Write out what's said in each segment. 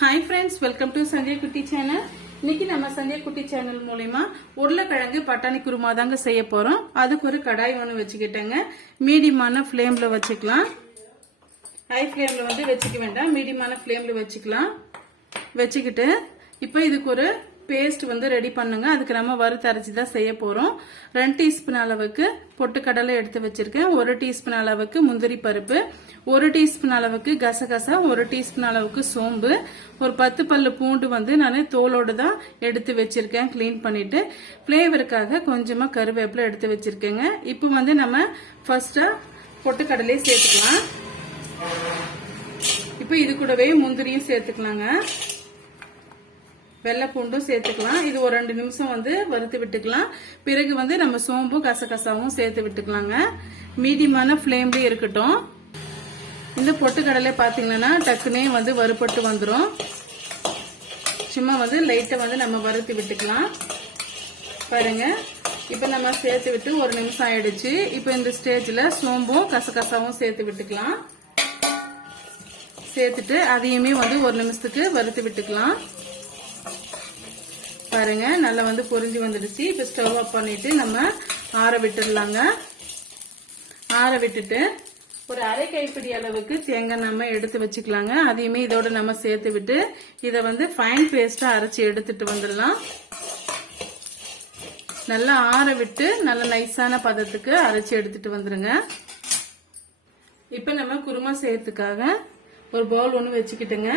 Hi friends welcome to Sanjay Kutty channel இன்னைக்கு நம்ம Sanjay Kutty channel மூலயமா உருளைக்கிழங்கு பட்டாணி குருமா தாங்க செய்ய போறோம். அதுக்கு ஒரு கடாய் ஒன்று வச்சுக்கிட்டேங்க. மீடியமான ஃப்ளேமில் வச்சுக்கலாம். ஹை ஃப்ளேம்ல வந்து வச்சுக்க வேண்டாம். மீடியமான ஃப்ளேமில் வச்சுக்கலாம். வச்சுக்கிட்டு இப்போ இதுக்கு ஒரு பேஸ்ட் வந்து ரெடி பண்ணுங்க. அதுக்கு நம்ம வறுத்து அரைச்சி தான் செய்ய போறோம். ரெண்டு டீஸ்பூன் அளவுக்கு பொட்டுக்கடலை எடுத்து வச்சிருக்கேன். ஒரு டீஸ்பூன் அளவுக்கு முந்திரி பருப்பு. ஒரு டீஸ்பூன் அளவுக்கு கசகசா. ஒரு டீஸ்பூன் அளவுக்கு சோம்பு. ஒரு பத்து பல்லு பூண்டு வந்து நான் தோலோடு தான் எடுத்து வச்சிருக்கேன் க்ளீன் பண்ணிட்டு. ஃப்ளேவருக்காக கொஞ்சமா கருவேப்பிலை எடுத்து வச்சிருக்கேங்க. இப்போ வந்து நம்ம ஃபர்ஸ்டா பொட்டுக்கடலையே சேர்த்துக்கலாம். இப்போ இது கூடவே முந்திரியும் சேர்த்துக்கலாங்க. வெள்ளை பூண்டும் சேர்த்துக்கலாம். இது ஒரு ரெண்டு நிமிஷம் வந்து வறுத்து விட்டுக்கலாம். பிறகு வந்து நம்ம சோம்பும் கசகசாவும் சேர்த்து விட்டுக்கலாங்க. மீடியமான ஃப்ளேம்லேயே இருக்கட்டும். இந்த பொட்டுக்கடலை பார்த்தீங்கன்னா டக்குனே வந்து வறுபட்டு வந்துடும் சும்மா வந்து லைட்டை வந்து நம்ம வறுத்து விட்டுக்கலாம். பாருங்க. இப்போ நம்ம சேர்த்து விட்டு ஒரு நிமிஷம் ஆயிடுச்சு. இப்போ இந்த ஸ்டேஜில் சோம்பும் கசகசாவும் சேர்த்து விட்டுக்கலாம். சேர்த்துட்டு அதையுமே வந்து ஒரு நிமிஷத்துக்கு வறுத்து விட்டுக்கலாம். பாருங்க. நல்லா வந்து பொரிஞ்சு வந்துடுச்சு. இப்போ ஸ்டவ் ஆஃப் பண்ணிட்டு நம்ம ஆற விட்டுடலாங்க. ஆற விட்டுட்டு ஒரு அரை கைப்பிடி அளவுக்கு தேங்காய் நம்ம எடுத்து வச்சுக்கலாங்க. அதையுமே இதோட நம்ம சேர்த்து விட்டு இதை வந்து ஃபைன் பேஸ்டா அரைச்சி எடுத்துட்டு வந்துடலாம். நல்லா ஆற விட்டு நல்ல நைஸான பதத்துக்கு அரைச்சி எடுத்துட்டு வந்துருங்க. இப்போ நம்ம குருமா செய்யறதுக்காக ஒரு பவுல் ஒன்று வச்சுக்கிட்டுங்க.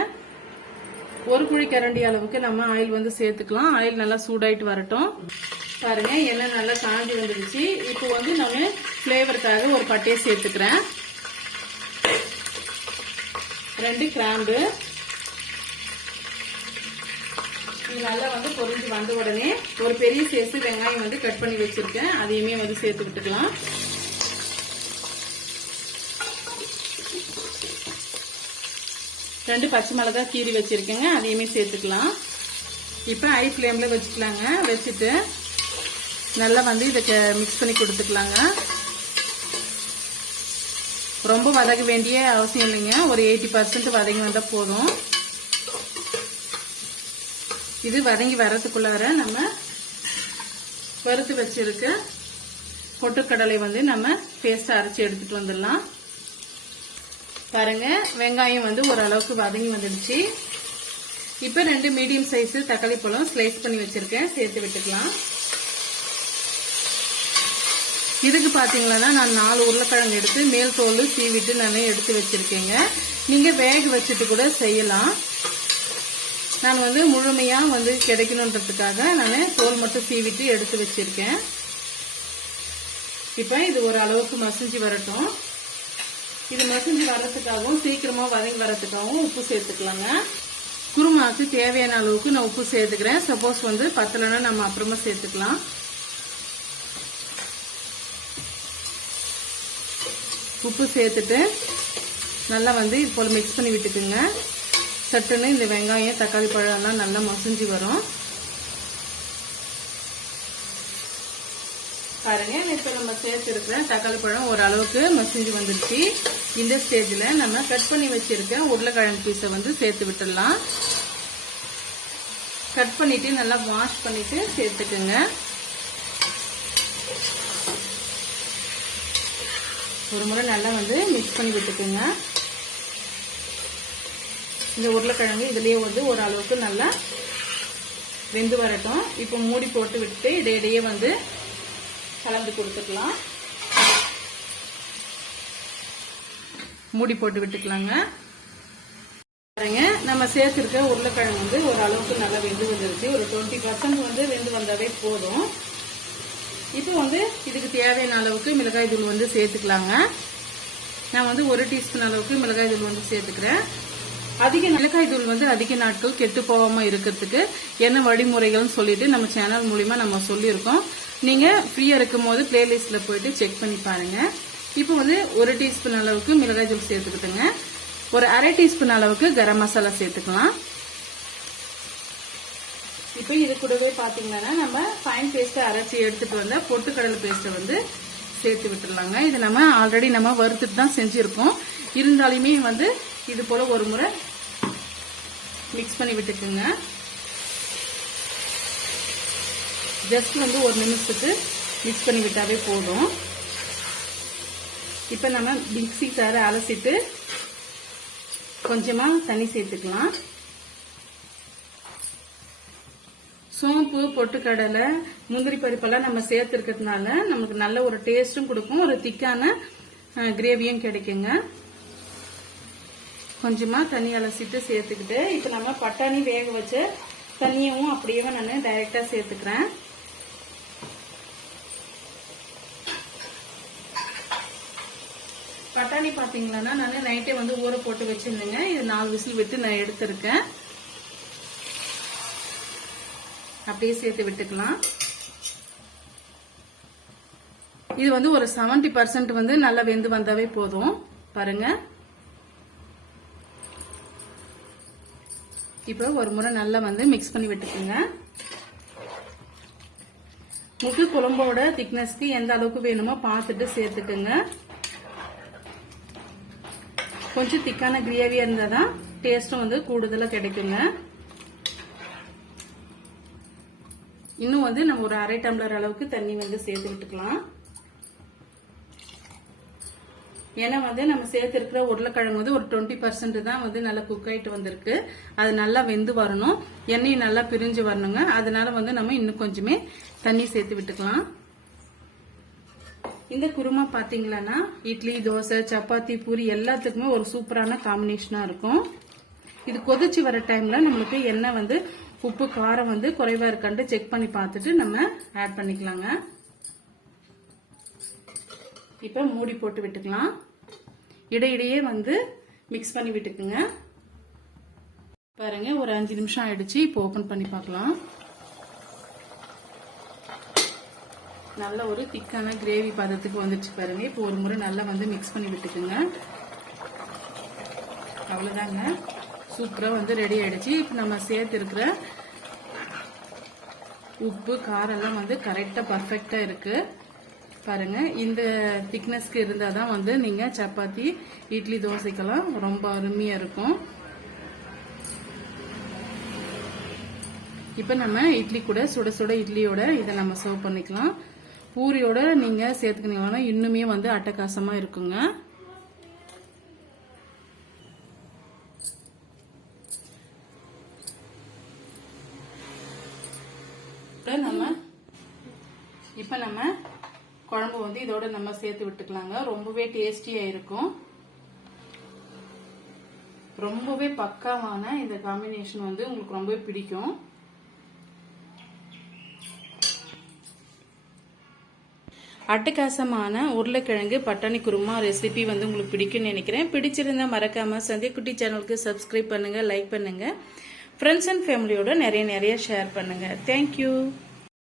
ஒரு குழி கரண்டி அளவுக்கு நம்ம ஆயில் வந்து சேர்த்துக்கலாம். ஆயில் நல்லா சூடாயிட்டு வரட்டும். பாருங்க எண்ணெய் நல்லா காஞ்சி வந்துடுச்சு இப்போ வந்து நான் ஃப்ளேவருக்காக ஒரு பட்டையை சேர்த்துக்கிறேன். ரெண்டு கிராம்பு. இது நல்லா வந்து பொறிஞ்சு வந்த உடனே ஒரு பெரிய சைஸ் வெங்காயம் வந்து கட் பண்ணி வச்சிருக்கேன். அதையுமே வந்து சேர்த்து விட்டுக்கலாம். ரெண்டு பச்சை மிளகா கீரி வச்சுருக்கேங்க அதையுமே சேர்த்துக்கலாம். இப்போ ஹை ஃப்ளேமில் வச்சுக்கலாங்க. வச்சுட்டு நல்லா வந்து இதை மிக்ஸ் பண்ணி கொடுத்துக்கலாங்க. ரொம்ப வதக்க வேண்டிய அவசியம் இல்லைங்க. ஒரு எயிட்டி பர்சன்ட் வதங்கி வந்தால் போதும். இது வதங்கி வர்றதுக்குள்ளார நம்ம வறுத்து வச்சிருக்க பொட்டுக்கடலை வந்து நம்ம பேஸ்ட் அரைச்சி எடுத்துட்டு வந்துடலாம். பாருங்க வெங்காயம் வந்து ஓரளவுக்கு வதங்கி வந்துடுச்சு. இப்போ ரெண்டு மீடியம் சைஸ் தக்காளி பழம் ஸ்லைஸ் பண்ணி வச்சிருக்கேன் சேர்த்து விட்டுக்கலாம். இதுக்கு பார்த்தீங்கன்னா நான் நாலு உருளைக்கிழங்கு எடுத்து மேல் தோல் சீவிட்டு நான் எடுத்து வச்சிருக்கேங்க. நீங்கள் வேக வச்சுட்டு கூட செய்யலாம். நான் வந்து முழுமையாக வந்து கிடைக்கணுன்றதுக்காக நான் தோல் மட்டும் சீவிட்டு எடுத்து வச்சிருக்கேன். இப்போ இது ஒரு அளவுக்கு மசிஞ்சு வரட்டும். இது மசிஞ்சு வர்றதுக்காகவும் சீக்கிரமாக வதங்கி வர்றதுக்காகவும் உப்பு சேர்த்துக்கலாங்க. குருமாவுக்கு தேவையான அளவுக்கு நான் உப்பு சேர்த்துக்கிறேன். சப்போஸ் வந்து பத்தலைன்னா நம்ம அப்புறமா சேர்த்துக்கலாம். உப்பு சேர்த்துட்டு நல்லா வந்து இது போல் மிக்ஸ் பண்ணி விட்டுக்குங்க. சட்டுன்னு இந்த வெங்காயம் தக்காளி பழம்லாம் நல்லா மசிஞ்சு வரும். பாருங்க. இப்போ நம்ம சேர்த்துருக்கிற தக்காளி பழம் ஓரளவுக்கு மசிஞ்சு வந்துடுச்சு இந்த ஸ்டேஜில் நம்ம கட் பண்ணி வச்சுருக்க உருளைக்கிழங்கு பீஸை வந்து சேர்த்து விட்டுடலாம். கட் பண்ணிவிட்டு நல்லா வாஷ் பண்ணிவிட்டு சேர்த்துக்குங்க. ஒரு முறை நல்லா வந்து மிக்ஸ் பண்ணி விட்டுக்குங்க. இந்த உருளைக்கிழங்கு இதுலேயே வந்து ஓரளவுக்கு நல்லா வெந்து வரட்டும். இப்போ மூடி போட்டு விட்டு இடையிடையே வந்து கலந்து கொடுத்துக்கலாம். மூடி போட்டு விட்டுக்கலாங்க. பாருங்க நம்ம சேர்த்துருக்க உருளைக்கிழங்கு வந்து ஒரு அளவுக்கு நல்லா வெந்து வந்துருச்சு. ஒரு டுவெண்ட்டி பர்சன்ட் வந்து வெந்து வந்தாவே போதும். இப்போ வந்து இதுக்கு தேவையான அளவுக்கு மிளகாய் தூள் வந்து சேர்த்துக்கலாங்க. நான் வந்து ஒரு டீஸ்பூன் அளவுக்கு மிளகாய் தூள் வந்து சேர்த்துக்கிறேன். அதிக மிளகாய் தூள் வந்து அதிக நாட்கள் கெட்டு போகாம இருக்கிறதுக்கு என்ன வழிமுறைகள்னு சொல்லிட்டு நம்ம சேனல் மூலியமா நம்ம சொல்லியிருக்கோம். நீங்கள் ஃப்ரீயாக இருக்கும் போது பிளேலிஸ்ட்ல போயிட்டு செக் பண்ணி பாருங்க. இப்போ வந்து ஒரு டீஸ்பூன் அளவுக்கு மிளகாய் தூள் சேர்த்துக்கிட்டுங்க. ஒரு அரை டீஸ்பூன் அளவுக்கு கரம் மசாலா சேர்த்துக்கலாம். இப்போ இது கூடவே பார்த்தீங்கன்னா நம்ம ஃபைன் பேஸ்ட்டை அரைச்சி எடுத்துகிட்டு வந்தால் பொட்டுக்கடலை பேஸ்ட்டை வந்து சேர்த்து விட்டுடலாங்க. இது நம்ம ஆல்ரெடி நம்ம வறுத்துட்டு தான் செஞ்சுருக்கோம் இருந்தாலுமே வந்து இது போல் ஒரு முறை மிக்ஸ் பண்ணி விட்டுக்குங்க. ஜஸ்ட் வந்து ஒரு நிமிஷத்துக்கு மிக்ஸ் பண்ணி விட்டாவே போதும். இப்போ நம்ம மிக்ஸி சாரை அலசிட்டு கொஞ்சமாக தண்ணி சேர்த்துக்கலாம். சோம்பு பொட்டுக்கடலை முந்திரி பருப்பெல்லாம் நம்ம சேர்த்துருக்கிறதுனால நமக்கு நல்ல ஒரு டேஸ்ட்டும் கொடுக்கும். ஒரு திக்கான கிரேவியும் கிடைக்குங்க. கொஞ்சமாக தண்ணி அலசிட்டு சேர்த்துக்கிட்டு இப்போ நம்ம பட்டாணி வேக வச்ச தண்ணியும் அப்படியே நான் டைரெக்டாக சேர்த்துக்கிறேன். பார்த்தீங்கன்னா நான் நைட்டே வந்து ஊற போட்டு வச்சிருந்தேங்க. இது நாலு விசில் விட்டு நான் எடுத்திருக்கேன். அப்படியே சேர்த்து விட்டுக்கலாம். இது வந்து ஒரு செவன்டி பர்சன்ட் வந்து நல்லா வெந்து வந்தாவே போதும். பாருங்க. இப்போ ஒரு முறை நல்லா வந்து மிக்ஸ் பண்ணி விட்டுக்குங்க. முக்கு குழம்போட திக்னஸ்க்கு எந்த அளவுக்கு வேணுமோ பார்த்துட்டு சேர்த்துக்குங்க. கொஞ்சம் திக்கான கிரேவியா இருந்தால் தான் டேஸ்ட்டும் வந்து கூடுதலாக கிடைக்குங்க. இன்னும் வந்து நம்ம ஒரு அரை டம்ளர் அளவுக்கு தண்ணி வந்து சேர்த்து விட்டுக்கலாம். ஏன்னா வந்து நம்ம சேர்த்துருக்கிற உருளைக்கிழங்கு வந்து ஒரு டுவெண்ட்டி பர்சன்ட் தான் வந்து நல்லா குக் ஆகிட்டு வந்திருக்கு. அது நல்லா வெந்து வரணும். எண்ணெய் நல்லா பிரிஞ்சு வரணுங்க. அதனால வந்து நம்ம இன்னும் கொஞ்சமே தண்ணி சேர்த்து விட்டுக்கலாம். இந்த குருமா பாத்தீங்களன்னா இட்லி தோசை சப்பாத்தி பூரி எல்லாத்துக்குமே ஒரு சூப்பரான காம்பினேஷனாக இருக்கும். இது கொதிச்சு வர டைமில் நம்மளுக்கு எண்ணெய் வந்து உப்பு காரம் வந்து குறைவா இருக்கான்ட்டு செக் பண்ணி பார்த்துட்டு நம்ம ஆட் பண்ணிக்கலாங்க. இப்போ மூடி போட்டு விட்டுக்கலாம். இடையிடையே வந்து மிக்ஸ் பண்ணி விட்டுக்குங்க. பாருங்க ஒரு அஞ்சு நிமிஷம் ஆயிடுச்சு. இப்போ ஓப்பன் பண்ணி பார்க்கலாம். நல்ல ஒரு திக்கான கிரேவி பதத்துக்கு வந்துடுச்சு பாருங்க. இப்போ ஒரு முறை நல்லா வந்து மிக்ஸ் பண்ணி விட்டுக்குங்க. அவ்வளோதாங்க சூப்பராக வந்து ரெடி ஆகிடுச்சு இப்போ நம்ம சேர்த்துருக்கிற உப்பு காரெல்லாம் வந்து கரெக்டாக பர்ஃபெக்டாக இருக்குது பாருங்கள் இந்த திக்னஸ்க்கு இருந்தால் தான் வந்து நீங்கள் சப்பாத்தி இட்லி தோசைக்கெல்லாம் ரொம்ப அருமையாக இருக்கும். இப்போ நம்ம இட்லி கூட சுட சுட இட்லியோட இதை நம்ம சர்வ் பண்ணிக்கலாம். பூரியோட நீங்க சேர்த்துக்கினீங்கன்னா இன்னுமே வந்து அட்டகாசமா இருக்குங்க. நம்ம இப்போ நம்ம குழம்பு வந்து இதோட நம்ம சேர்த்து விட்டுக்கலாங்க. ரொம்பவே டேஸ்டியா இருக்கும். ரொம்பவே பக்காவான இந்த காம்பினேஷன் வந்து உங்களுக்கு ரொம்பவே பிடிக்கும். அட்டகாசமான உருளைக்கிழங்கு பட்டாணி குருமா ரெசிபி வந்து உங்களுக்கு பிடிக்கும்னு நினைக்கிறேன். பிடிச்சிருந்தா மறக்காம சந்தியக்குட்டி சேனலுக்கு சப்ஸ்கிரைப் பண்ணுங்க லைக் பண்ணுங்க. ஃப்ரெண்ட்ஸ் அண்ட் ஃபேமிலியோட நிறைய நிறைய ஷேர் பண்ணுங்க. தேங்க்யூ